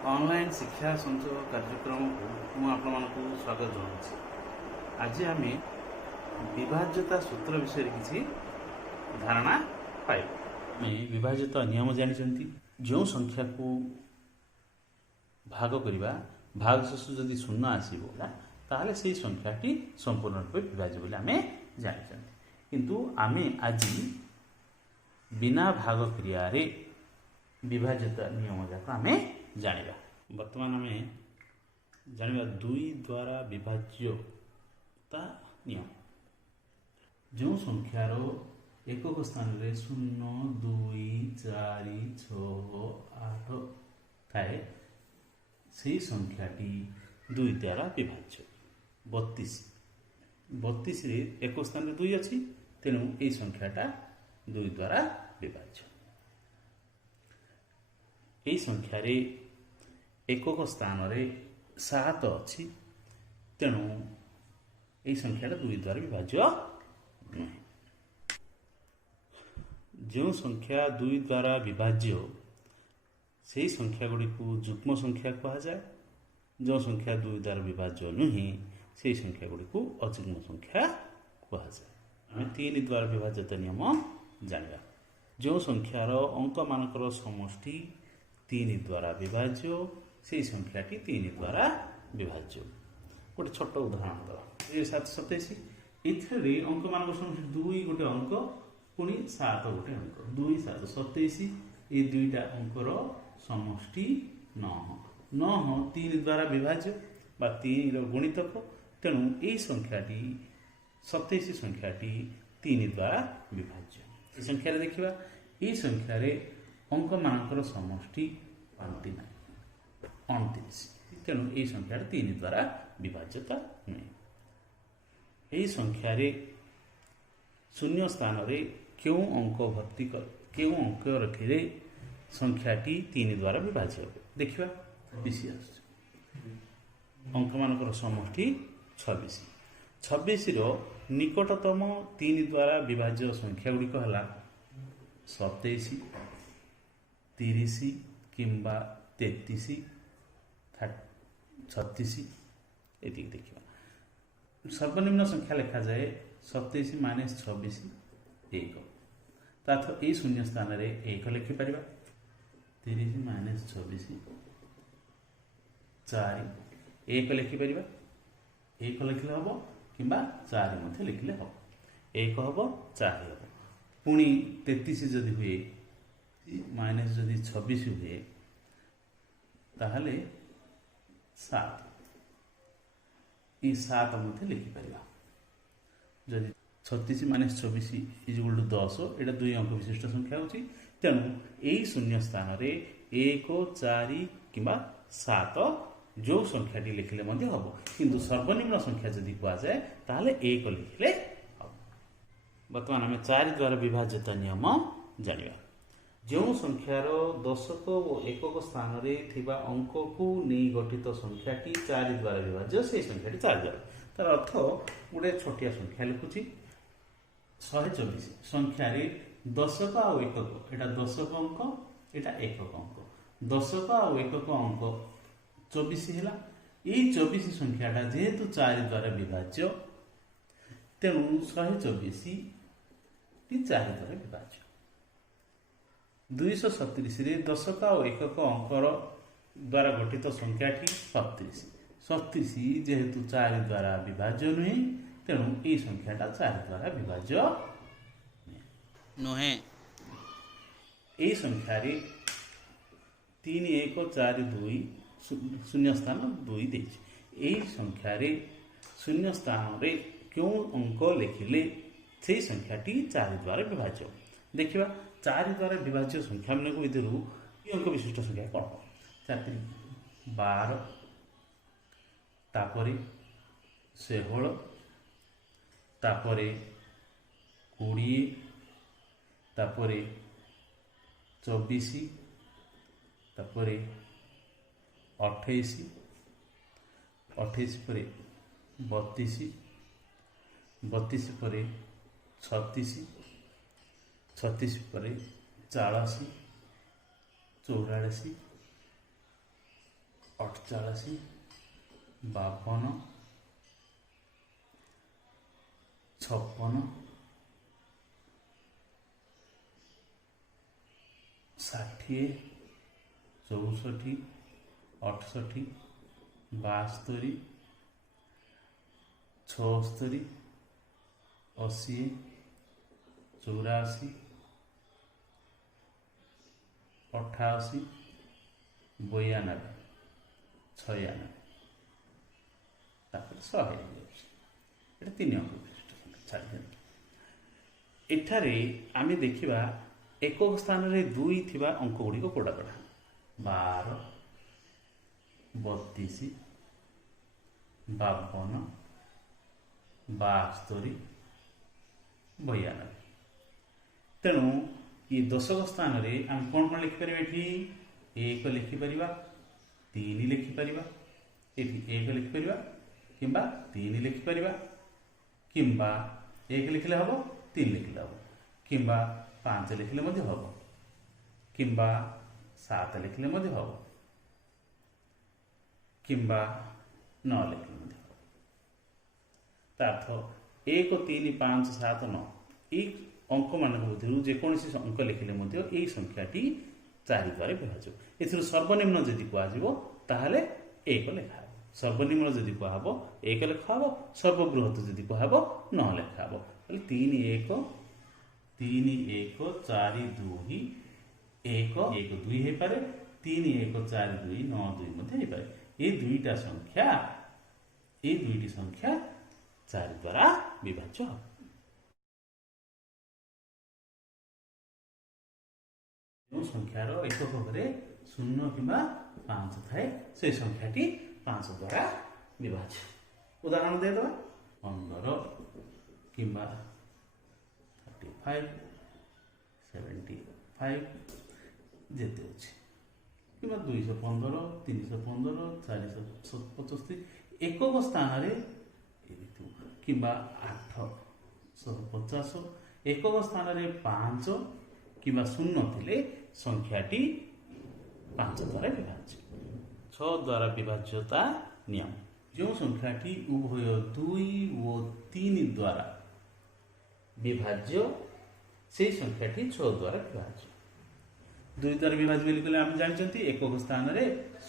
Online शिक्षा संचय कार्यक्रम को आपको स्वागत जनाऊँ। आज आम विभाज्यता सूत्र विषय किसी धारणा पाई विभाज्यता नियम जानते जो संख्या को भाग करवा भाग शेष जदि शून्य आसो ताहले से संख्याटी संपूर्ण रूप विभाज्य बोली आम जानते किंतु आम आज बिना भाग क्रिया विभाज्यता नियम जाक आम जानिबा। वर्तमान आम जानिबा दुई द्वारा विभाज्यता नियम। जो संख्यार एकक स्थान रे 0 2 4 6 8 थाए से संख्याटी दुई द्वारा विभाज्य। 32 रे एक स्थान रे 2 अच्छी तेणु ये संख्याटा दुई द्वारा विभाज्य। यही संख्यार एकक स्थान रे 7 अच्छी तेणु यही संख्याटा दुई द्वारा विभाज्य नुहे। जो संख्या दुई द्वारा विभाज्य से संख्या गुड़ी को युग्म संख्या कहा जाए। जो संख्या दुई द्वारा विभाज्य नुहे से संख्या गुड़ी को अयुग्म संख्या कहा जाए। आम 3 द्वारा विभाज्यता नियम जानिबा। जो संख्यार अंक मानकर समष्टि 3 द्वारा विभाज्य से संख्याटी 3 द्वारा विभाज्य। गोटे छोट उदाहरण दे 727 इथे अंक मान समष्टि 2 गोटे अंक पुणी 7 गोटे अंक 2 7 27 ये दुईटा अंकर समष्टि 9 3 द्वारा विभाज्य बा 3 गुणितक। तेणु ये संख्याटी 27 संख्याटी 3 द्वारा विभाज्य। संख्या देखा ये संख्यार अंक मानकर समष्टि 29 तेणु यही संख्या 3 द्वारा विभाज्यता नुहे। यही संख्यार शून्य स्थान रे क्यों अंक भर्ती कर क्यों अंक रखिले संख्याटी 3 द्वारा विभाज्य देखा। 26 अंक मानकर समष्टि 26 निकटतम 3 द्वारा विभाज्य संख्या गुड़िक है 27 30 किंबा 33 36 ये देखा। सर्वनिम्न संख्या लिखा जाए 27 - 26 1 तथा ये शून्य स्थान रे 1 लिखिपर 30 - 26 4 1 लिखिपर 1 लिखले हम कि 4 लिखले हम 1 हम 4 हम पुणी 33 जदि हुए माइनस जदि 26 हुए ताहले 7 ये 7 मध्य लिखिपर। जदि 36 - 24 = 10 एटा 2 अंक विशिष्ट संख्या होची तेणु यही शून्य स्थान रे 1 4 किंबा 7 जो संख्याटी लिखले हम किंतु सर्वनिम्न संख्या जदि कह जाए ताहले 1 लिखले हम। वर्तमान आम 4 द्वारा विभाज्यता नियम जानिबा। जो संख्यार दशक और एकक स्थान रे थिबा अंक को नहीं गठित संख्याटी 4 द्वारा विभाज्य से संख्याटी 4 द्वारा तार अर्थ गोटे छोटिया संख्या लिखुची 124 संख्यार दशक और एकक एटा दशक अंक एटा एकक अंक दशक और एकक अंक 24 है। ये 24 संख्याटा जेहेतु 4 द्वारा विभाज्य तेणु 124 4 द्वारा विभाज्य। 237 रे दशक और एकक अंकर द्वारा गठित संख्याटी 37 जेहेतु 4 द्वारा विभाज्य नुहे तेणु ये संख्याटा 4 द्वारा विभाज्य नुहे। यही संख्यार 3 1 4 2 शून्य स्थान 2 यही संख्यार शून्य स्थान रे क्यों अंक लिखिले से संख्याटी 4 द्वारा विभाज्य देखा। 4 द्वारा विभाज्य संख्या मान को अंक विशिष्ट संख्या कौन 4 12 तापरे 16 तापरे 20 तापरे 24 तापरे 28 28 पर 32 32 पर 36 36 पर 40 44 48 52 56 60 64 68 72 76 80 84 88 92 96 ତାପରେ 100 ହେଇଯାଉଛି। ଏଟା 3 ଅଙ୍କ ବିଶିଷ୍ଟ ସଂଖ୍ୟା ଛାଡ଼ିଦିଅନ୍ତୁ। ଏଠାରେ ଆମେ ଦେଖିବା ଏକକ ସ୍ଥାନରେ 2 ଥିବା ଅଙ୍କ ଗୁଡ଼ିକ କୋଉଟା କୋଉଟା 12 32 52 72 92। ତେଣୁ ये दशक स्थान रे आम कौन कौन लिखिपर ये 1 लिखिपर 3 लिखिपर ये 1 लिखिपर कि 3 लिखिपर कि 1 लिखले हम 3 लिखले हम कि 5 लिखले हम कि 7 लिखले हम कि 9 लिखले अर्थ 1 3 5 7 9 एक अंक मान मध्य जेकोसी अंक लिखिले यही संख्याटी 4 द्वारा विभाज्य। एथुर सर्वनिम्न जदि कहल 1 लेखा सर्वनिम्न जदि कह 1 लेखा सर्वबृहत जदि कह 9 लेखा 3 1 3 1 4 2 1 1 2 हो पारे 3 1 4 2 9 2 मध्य हो पारे ये दुईटा संख्या 4 द्वारा विभाज्य हो। जो संख्यार एकक घरे 0 कि 5 थाए से संख्याटी 5 द्वारा विभाज्य। उदाहरण दे दो 15 कि 35 75 जेते अच्छे कि 215 315 475 एकक स्थान कि 850 एकक स्थान 5 कि 0 थे संख्याटी 5 द्वारा विभाज्य। 6 द्वारा विभाज्यता नियम जो संख्याटी उभय 2 और 3 द्वारा विभाज्य से संख्याटी 6 द्वारा विभाज्य। 2 द्वारा विभाज्य बोली आम जानते एकक स्थान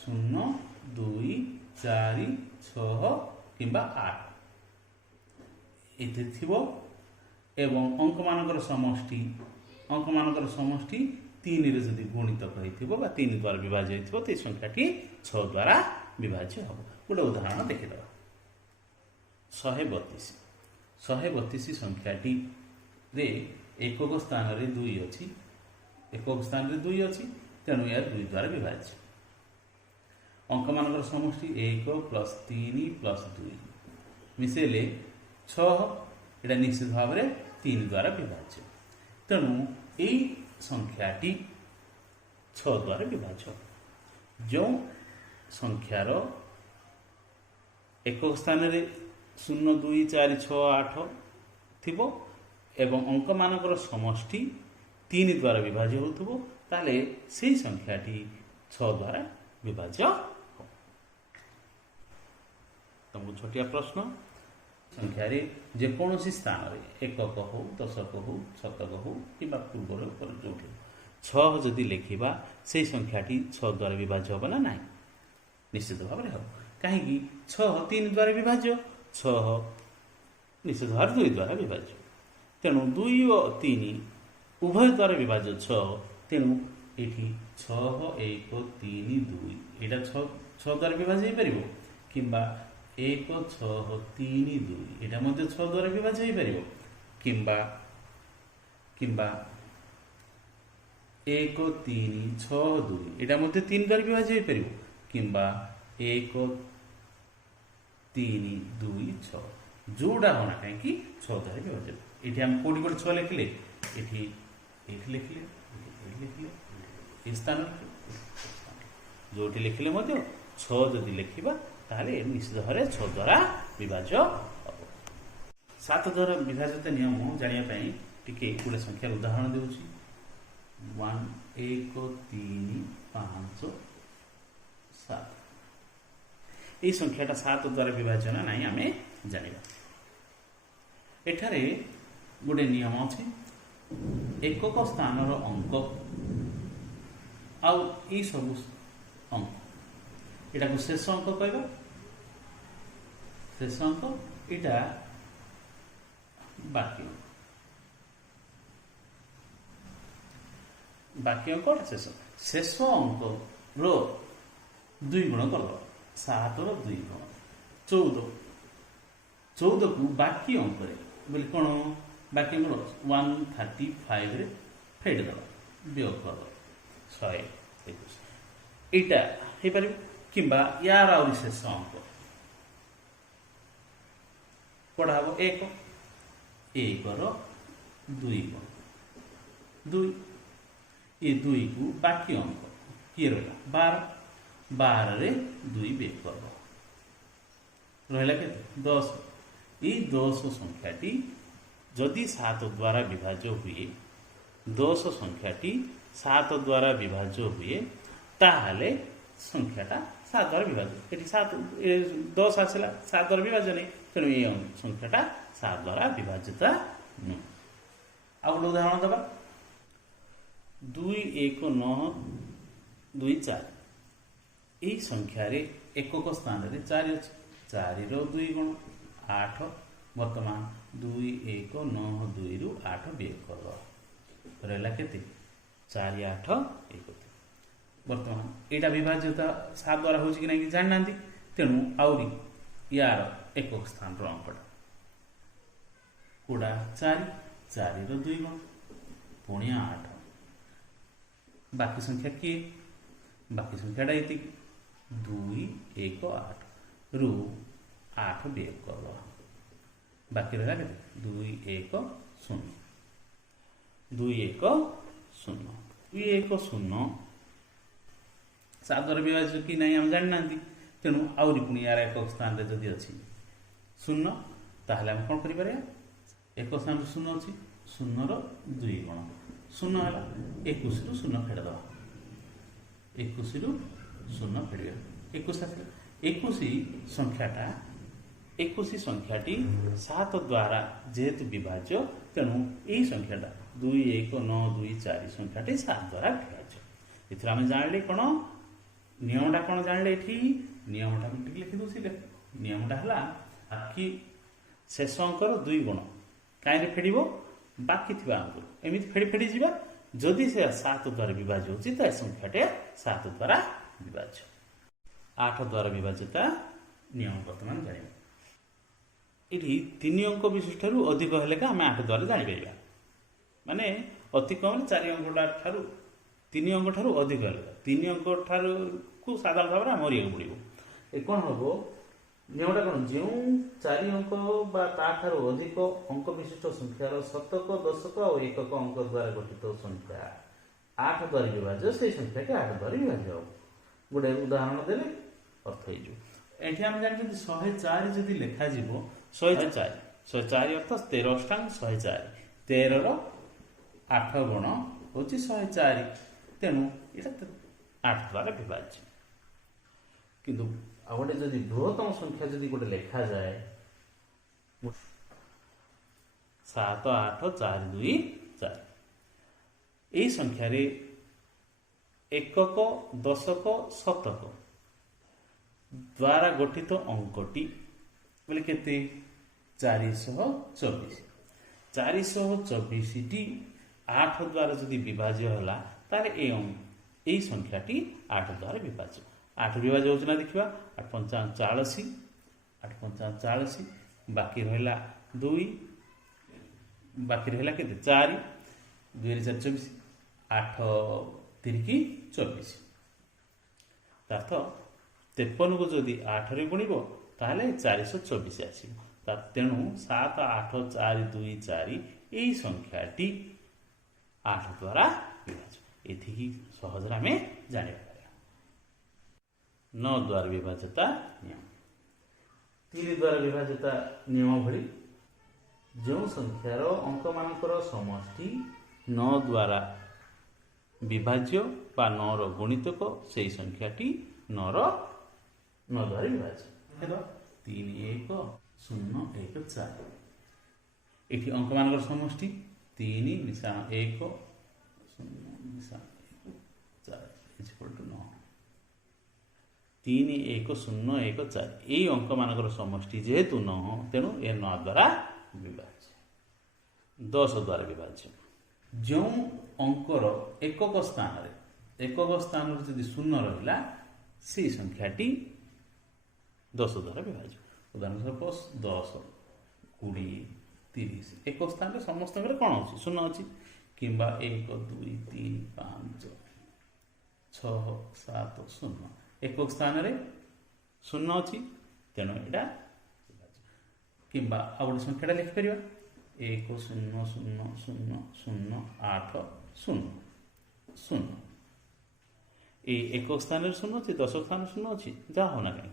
0 2 4 6 कि 8 ये एवं अंक मानकर समष्टि 3 रे जदि गुणित कही 3 द्वारा विभाज्य हो तो संख्याटी 6 द्वारा विभाज्य हम। गोटे उदाहरण देखिद 132 संख्याटी रे एकक स्थान 2 अच्छी एकक स्थान 2 अच्छी तेणु यार 2 द्वारा विभाज्य। अंक मानकर समष्टि 1 + 3 + 2 मिसेले 6 एटा निश्चित भाव में 3 द्वारा विभाज्य तेणु यही संख्याटी 6 द्वारा विभाज्य। जो संख्यार एकक स्थान 0 2 4 6 8 थी एवं अंक मानकर समष्टि 3 द्वारा विभाज्य हो ताले से संख्याटी 6 द्वारा विभाज्य। तुमको छोटिया प्रश्न संख्यारे जेकोसी स्थान एकक हो दशक हो शतक हो कि पूर्व जो 6 जदि लिखा से संख्याटी 6 द्वारा विभाज्य हम ना ना निश्चित भाव में हम कहीं 6 3 द्वारा विभाज्य 6 निश्चित भाव 2 द्वारा विभाज्य तेणु 2 और 3 उभय द्वारा विभाज्य 6 तेणु ये 6 1 3 2 यहाँ 6 द्वारा विभाज्य हो पार कि 1 6 3 2 यहाँ 6 द्वारा विभाज्य हो पार कि 1 3 6 2 यहाँ 3 द्वारा विभाज्य हो पार कि 1 3 2 6 जोड़ा होना कहीं 6 द्वारा विभाज्य ये आम कौटी गोटे 6 लिखिले ये लिखिले ये स्थान जो लिखिले 6 जदि लिखा ताले निश्चित भाव 6 द्वारा विभाज्य हम। 7 द्वारा विभाज्यता नियम जानापी टी गोटे संख्यार उदाहरण दूसरी 1 1 3 5 7 এই সংখ্যাটা 7 দ্বারা বিভাজ্য না নাই আমি জানিবা। এଠାରେ গোটে নিয়ম ଅଛି, ଏକକ ସ୍ଥାନର ଅଙ୍କ ଆଉ ଏଇ ସବୁ ଅଙ୍କ ଏଟାକୁ ଶେଷ ଅଙ୍କ କହିବା। ଶେଷ ଅଙ୍କ ଏଇଟା ବାକି ଅଙ୍କ, ବାକି ଅଙ୍କଟା ଶେଷ। ଶେଷ ଅଙ୍କର 2 ଗୁଣ କରିଦେବା, 7ର 2 ଗୁଣ 14। 14କୁ ବାକି ଅଙ୍କରେ ବୋଲି କ'ଣ, ବାକି ଅଙ୍କର 135ରେ ଫେଡ଼ିଦେବା, ବିୟୋଗ କରିଦେବା 121। ଏଇଟା ହେଇପାରିବ। କିମ୍ବା ୟାର ଆହୁରି ଶେଷ ଅଙ୍କ ପଢ଼ା ହେବ 1, 1ର 2 ଗୁଣ 2, ଏ 2କୁ ବାକି ଅଙ୍କ କିଏ ରହିଲା 12, 12ରେ 2 ବିୟୋଗ କରିଦେବା, ରହିଲା କେତେ 10। এই 10 সংখ্যাটি যদি 7 দ্বারা বিভাজ্য হুয়ে, 10 সংখ্যাটি 7 দ্বারা বিভাজ্য হুয়ে, তাহলে সংখ্যাটা 7 দ্বারা বিভাজ্য। এটি 10 আসলা 7 দ্বারা বিভাজ্য নেই, তেমন এই সংখ্যাটা 7 দ্বারা বিভাজ্যতা নয়। আর গোটে উদাহরণ দেবা, 2, 1, 9, 2, 4 এই সংখ্যার একক স্থাନରେ 4 ଅଛି, 4ର 2 ଗୁଣ 8। ବର୍ତ୍ତମାନ 2, 1, 9, 2ରୁ 8 ବିୟୋଗ କରିଦେବା, ରହିଲା କେତେ 4, 8, 31। ବର୍ତ୍ତମାନ ଏଇଟା ବିଭାଜ୍ୟତା 7 ଦ୍ୱାରା ହେଉଛି କି ନାହିଁ ଜାଣିନାହାନ୍ତି, ତେଣୁ ଆହୁରି ୟାର ଏକକ ସ୍ଥାନର ଅଙ୍କଟା କୋଡ଼ା 4, 4ର 2 ଗୁଣ ପୁଣି 8। ବାକି ସଂଖ୍ୟା କିଏ, ବାକି ସଂଖ୍ୟାଟା ଏତିକି 2, 1, 8ରୁ 8 ବିୟୋଗ କରିଦେବା, ବାକି ରହିଲା କେତେ 2, 1, 0, 2, 1, 0, 2, 1, 0 7 ଦ୍ୱାରା ବିଭାଜ୍ୟ କି ନାହିଁ ଆମେ ଜାଣିନାହାନ୍ତି, ତେଣୁ ଆହୁରି ପୁଣି ୟାର ଏକକ ସ୍ଥାନରେ ଯଦି ଅଛି 0, ତାହେଲେ ଆମେ କ'ଣ କରିପାରିବା, ଏକ ସ୍ଥାନରେ 0 ଅଛି, 0ର 2 ଗୁଣ 0 ହେଲା, 21ରୁ 0 ଫେଡ଼ିଦେବା, 21ରୁ 0 ଫେଡ଼ିବା, 21 ଆସିଲା। 21 ସଂଖ୍ୟାଟା 21 ସଂଖ୍ୟାଟି 7 ଦ୍ୱାରା ଯେହେତୁ ବିଭାଜ୍ୟ, ତେଣୁ ଏହି ସଂଖ୍ୟାଟା 2, 1, 9, 2, 4 ସଂଖ୍ୟାଟି 7 ଦ୍ୱାରା ବିଭାଜ୍ୟ। ଏଥିରେ ଆମେ ଜାଣିଲେ କ'ଣ, ନିୟମଟା କ'ଣ ଜାଣିଲେ, ଏଠି ନିୟମଟା ଟିକେ ଲେଖିଦେଉଛି। ନିୟମଟା ହେଲା ବାକି ଶେଷ ଅଙ୍କର 2 ଗୁଣ କାହିଁରେ ଫେଡ଼ିବ, ବାକି ଥିବା ଅଙ୍କରୁ ଏମିତି ଫେଡ଼ି ଫେଡ଼ି ଯିବା। ଯଦି ସେ 7 ଦ୍ୱାରା ବିଭାଜ୍ୟ ହେଉଛି, ତ ଏ ସଂଖ୍ୟାଟି 7 ଦ୍ୱାରା ବିଭାଜ୍ୟ। 8 ଦ୍ୱାରା ବିଭାଜ୍ୟତା ନିୟମ ବର୍ତ୍ତମାନ ଜାଣିବା। ଏଠି 3 ଅଙ୍କ ବିଶିଷ୍ଟରୁ ଅଧିକ ହେଲେ ଆମେ 8 ଦ୍ୱାରା ଜାଣିପାରିବା, ମାନେ ଅତି କମ୍ 4 ଅଙ୍କଟା ଠାରୁ 3 ଅଙ୍କ ଠାରୁ ଅଧିକ ହେଲେ, 3 ଅଙ୍କ ଠାରୁକୁ ସାଧାରଣ ଭାବରେ ମରିବାକୁ ପଡ଼ିବ। ଏ କ'ଣ ହେବ, ନିୟମଟା କ'ଣ, ଯେଉଁ 4 ଅଙ୍କ ବା ତାଠାରୁ ଅଧିକ ଅଙ୍କ ବିଶିଷ୍ଟ ସଂଖ୍ୟାର ଶତକ, ଦଶକ ଆଉ ଏକକ ଅଙ୍କ ଦ୍ୱାରା ଗଠିତ ସଂଖ୍ୟା 8 ଦ୍ୱାରା ବିଭାଜ୍ୟ, ସେହି ସଂଖ୍ୟାଟି 8 ଦ୍ୱାରା ବିଭାଜ୍ୟ ହେବ। ଗୋଟେ ଉଦାହରଣ ଦେଲେ ଅର୍ଥ ହେଇଯିବ। ଏଠି ଆମେ ଜାଣିଛନ୍ତି 104 ଯଦି ଲେଖାଯିବ, 104 ଅର୍ଥ 13 ଅଷ୍ଟାଙ୍ଗ 104, 13ର 8 ଗୁଣ ହେଉଛି 104, ତେଣୁ ଏଇଟା 8 ଦ୍ୱାରା ବିଭାଜ୍ୟ। କିନ୍ତୁ ଆଉ ଗୋଟେ ଯଦି ବୃହତ୍ତମ ସଂଖ୍ୟା ଯଦି ଗୋଟେ ଲେଖାଯାଏ 7, 8, 4, 2, 4, এই ସଂଖ୍ୟାରେ ଏକକ, ଦଶକ, ଶତକ ଦ୍ୱାରା ଗଠିତ ଅଙ୍କଟି ବୋଲେ କେତେ 424। 424ଟି 8 ଦ୍ୱାରା ଯଦି ବିଭାଜ୍ୟ ହେଲା, ତାହେଲେ এই ସଂଖ୍ୟାଟି 8 ଦ୍ୱାରା ବିଭାଜ୍ୟ। 8 ବିଭାଜ୍ୟ ହେଉଛି ନା ଦେଖିବା, 8 ପଞ୍ଚା 40, 8 ପଞ୍ଚା 40, ବାକି ରହିଲା 2, ବାକି ରହିଲା କେତେ 4, 2 ରେ 4 24, 8 ତିରିକି 24। ଅର୍ଥ 53କୁ ଯଦି 8ରେ ଗୁଣିବ ତାହେଲେ 424 ଆସିବ। ତେଣୁ 7, 8, 4, 2, 4 এই ସଂଖ୍ୟାଟି 8 ଦ୍ୱାରା ବିଭାଜ୍ୟ। ଏତିକି ସହଜରେ ଆମେ ଜାଣିପାରିବା। 9 ଦ୍ୱାରା ବିଭାଜ୍ୟତା ନିୟମ। 3 ଦ୍ୱାରା ବିଭାଜ୍ୟତା ନିୟମ ଭଳି ଯେଉଁ ସଂଖ୍ୟାର ଅଙ୍କମାନଙ୍କର ସମଷ୍ଟି 9 ଦ୍ୱାରା ବିଭାଜ୍ୟ ବା 9ର ଗୁଣିତକ, ସେହି ସଂଖ୍ୟାଟି 9ର 9 द्वारा विभाज्य हेलो 3 1 0 1 4 एठी अंक मानकर समष्टि 3 मिसा 1 0 मिसा 1 4 इज इक्वल टू 9 3 1 0 1 4 এই अंक मानकर समष्टि जेहेतु 9 तेणु ए 9 द्वारा विभाज्य 10 द्वारा विभाज्य जो अंकर एकक स्थान जदि शून्य रहा से संख्याटी 10 द्वारा विभाज्य उदाहरण सपोज 10 20 30 एक स्थान समस्त कौन अच्छी शून्य अच्छी कि 1 2 3 5 6 7 0 एक स्थान शून्य अच्छी तेणु यहाँ कि गोटे संख्याटा लिखिपर 1 0 0 0 0 8 0 0 एक स्थान शून्य अच्छी 10 स्थान शून्य अच्छी जहाँ होना कहीं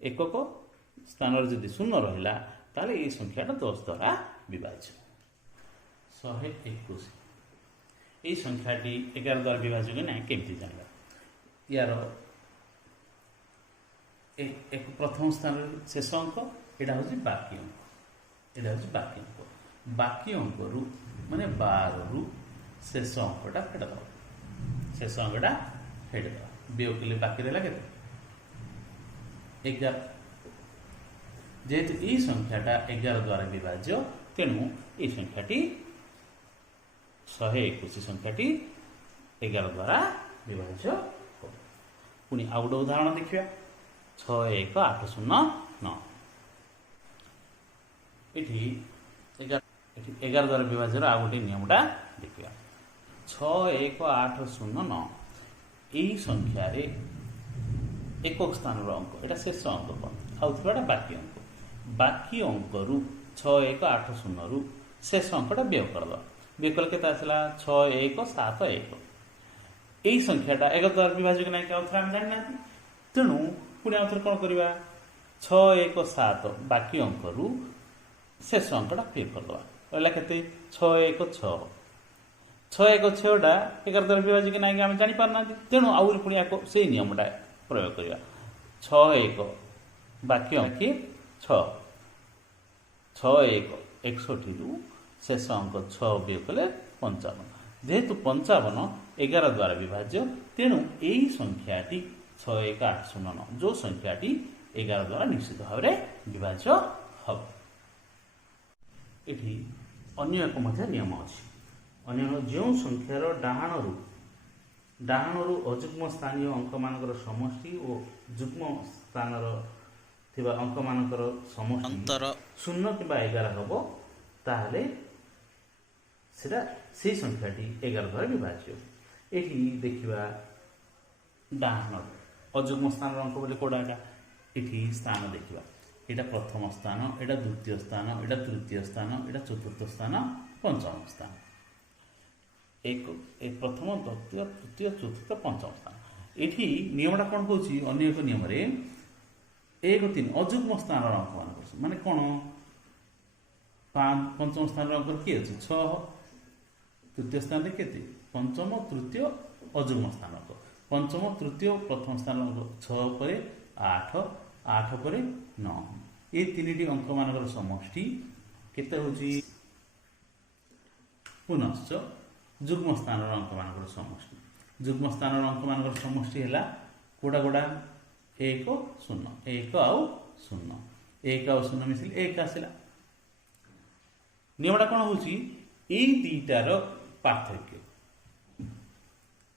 एकक स्थान जदि शून्य रहा ताले ये संख्याटा 10 द्वारा विभाज्य 121 ये संख्याटी 11 द्वारा विभाज्य कि ना केमती जानवा यार एक प्रथम स्थान शेष अंक यहाँ हूँ बाकी अंक यहाँ हूँ बाकी अंक रु माने 12 रु शेष अंकटा फेट दब शेष अंकटा फेट दब वियोग बाकी रहा के 11 जेहेतु ये संख्याटा 11 द्वारा विभाज्य तेणु ये संख्याटी 121 संख्याटी 11 द्वारा विभाज्य पुणी आउ गोटे उदाहरण देखिए 6 1 8 0 9 ये 11 द्वारा विभाज्य आउ गोटे नियमटा देखिए 6 1 8 0 9 यही संख्यार एकक स्थान अंक यहाँ शेष अंक आउटा बाकी अंक रु 6 1 8 0 रु शेष अंकटा व्यय करद व्यय कले के 6 1 7 1 यही संख्याटा 11 द्वारा विभाज्य कि नहीं आउे आम जाना तेणु पुणी आउे कौन करवा 6 1 7 बाकी अंक रु शेष अंकटा व्यय करद रहा के 6 1 6 6 1 6टा 11 द्वारा विभाज्य कि नहीं आम जापारना तेणु आउरी पुणी से नियमटा प्रयोग करवा 6 1 बाकी अंक 6 1 61 रु शेष अंक 6 व्यय कले 55 जेहेतु 55 11 द्वारा विभाज्य तेणु यही संख्याटी 6 1 8 0 9 जो संख्याटी 11 द्वारा निश्चित भाव में विभाज्य हम ये अन्य एक नियम अच्छी अन्य जो संख्यार डाहाणु अजुग्म स्थानीय अंक मानकर समष्टि और जुग्म स्थान अंक मानकर समष्टि अंतर 0 कि 11 हम ताहले से संख्याटी 11 द्वारा विभाज्य ये देखा डाहाण अजुग्म स्थान अंक बोले कौटा ये स्थान देखा यहाँ प्रथम स्थान यहाँ द्वितीय स्थान यहाँ तृतीय स्थान यहाँ चतुर्थ स्थान पंचम स्थान एक प्रथम द्वितीय तृतीय चतुर्थ पंचम स्थान ये नियमटा कौन कौन अन्य एक नियम 1 3 अजुग्म स्थान अंक मान माने कौन पंचम स्थान अंक किए अच्छे 6 तृतीय स्थान के पंचम तृतीय अजुग्म स्थान अंक पंचम तृतीय प्रथम स्थान अंक 6 पर 8 8 पर 9 ये 3टी अंक मानकर समष्टि केते होची पुनश्च जुग्म स्थान अंक मानकर समष्टि जुग्म स्थान अंक मानकर समष्टि है कोड़ा कोड़ा 1 0 1 आउ 0 1 आउ 0 मिसिल 1 आसला नियमटा कौन होची ए दीटार पार्थक्य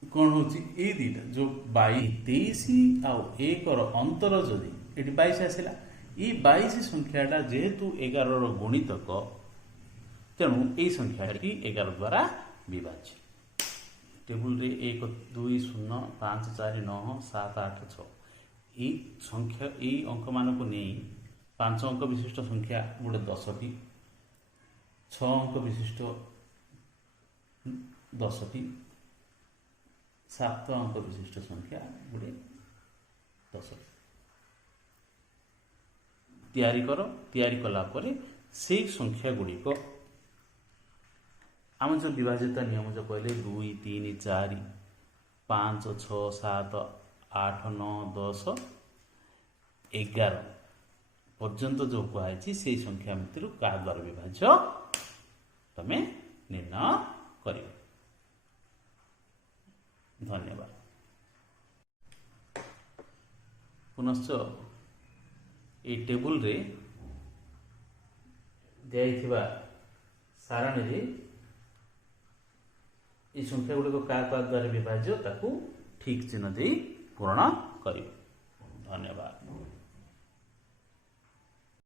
कौन होची ए दीटा जो 23 आउ 1 अंतर जदि ये 22 आसला ये 22 संख्याटा जेहेतु 11 गुणितक तेणु ये संख्या 11 द्वारा विभाज्य टेबुल रे 1 2 0 5 4 9 7 8 6 ये संख्या ये अंक मान को नहीं 5 अंक विशिष्ट संख्या गोटे 10टी 6 अंक विशिष्ट 10टी 7 अंक विशिष्ट संख्या गोटे 10टी तैयारी कला परे से संख्या गुड़िक आम जो विभाजिता नियम जो कहले 2 3 4 5 6 7 8 9 10 11 पर्यंत जो कहुई से संख्या भितर क्या द्वारा विभाज्य तमें निर्णय कर। धन्यवाद। पुनश्च ये टेबुल रे दिया सारणी रे ये संख्या गुड़िक क्या द्वारा विभाज्य ताकू ठीक चिन्ह दे पूर्ण कर। धन्यवाद।